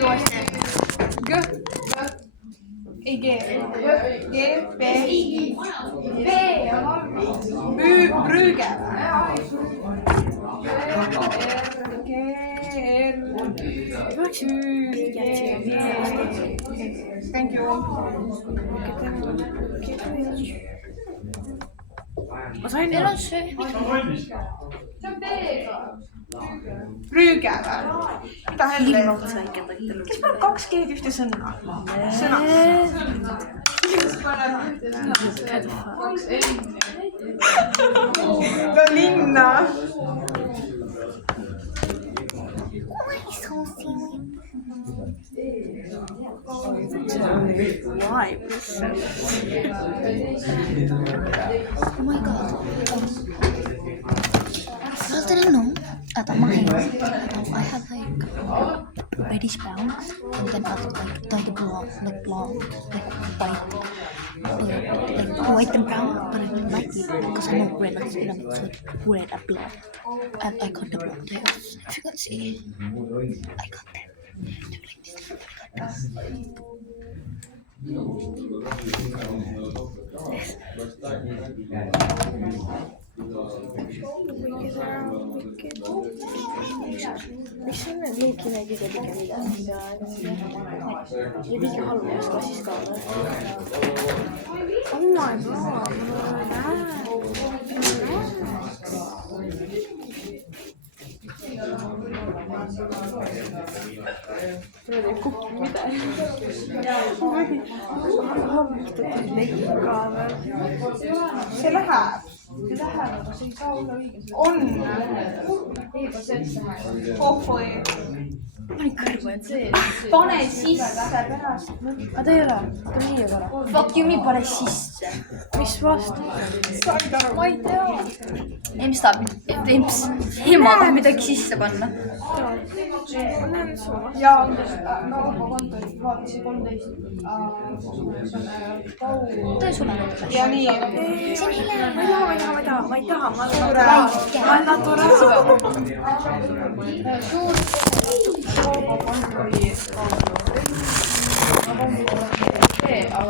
nüüd uuesti. G. Ei G. G, B. B. Brüge. G, R. Thank you. Ma sain Meil on see. Brüge või? Mida helle? Kes paneb 2 G-d ühte sõna? No linna. Why? Oh my god. Well, didn't know at my house I had like reddish brown and then other like blonde, like white, like white and brown. But I don't like it because I know red is with red and blonde, and I got the blonde hairs. If you can see, I got them. They're like this. Mis on need Luuki nägi seda midagi ja mingi halvas ka siis ka. Oh my god. Tuleb ei kukki midagi. Halvustatud leika veel. See läheb, aga see ei saa olla õige. On. Pohhui. Pani kõrvu, et see. Pane sisse pärast. Aga ta ei ole, ta on nii vara. Fuck you, nii pane sisse. Mis vastu? Ma ei tea. Ei, mis tahab? Emps. Ema tahab midagi sisse panna. Ja no ma kontori vaatasin 13. Tõe sulle mõttes. Ja nii. Ma ei taha. Ma Suur kontori